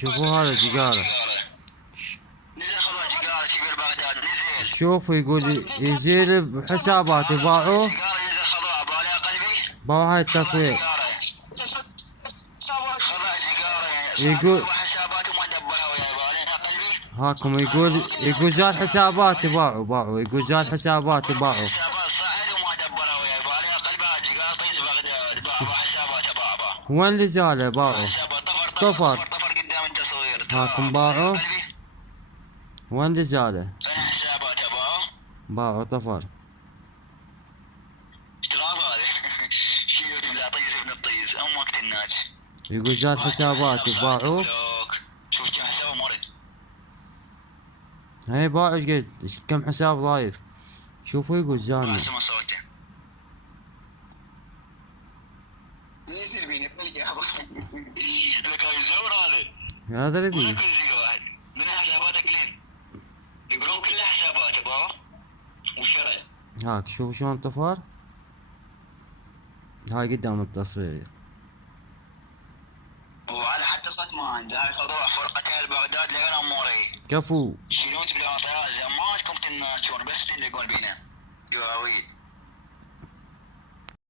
شوفوا هذا جيجارة. نزل خذوا جيجارة كبير بغداد نزل. شوفوا يقول يزيل بحسابات باعوه. جيجارة نزل خذوها بالي يا قلبي. باعوا هاي التصوير. خذا جيجارة يعني يقول صاحب حسابات وما دبرها ويا بالي يا قلبي. هاكم يقول زال حسابات باعوا يقول زال حسابات باعوا. حسابات صاحب وما دبرها ويا بالي يا قلبي. جيجارة طيز بغداد باعوا حسابات باعوا. وين اللي زاله باعوا؟ طفر. طفر قدام التصوير. هاكم باعوا. وين اللي زاله؟ حسابات باعوا طفر. اشتغال هذا. شيل يوتيوب لا طيز ابن الطيز امك الناس. يقول زال حسابات باعوا. شوف كم حسابه مرد. هاي باعوا ايش قد كم حساب ضايف. شوفوا يقول زالنا. اسمع صوته. يصير بيني طلق يا ابو. لك هاي الزور هذا. هذا اللي بيه. كل شيء واحد. من حساباتك لين. الجروب كله حساباته با. وشرد. هاك شوفوا شلون طفر. هاي قدام التصوير. وعلى حتى صوت ما عنده. هاي خذوها فرقة اهل بغداد لين اموري. كفو. شيلوت بلا زمان كنت الناس بس تلقون بينا. جواويل.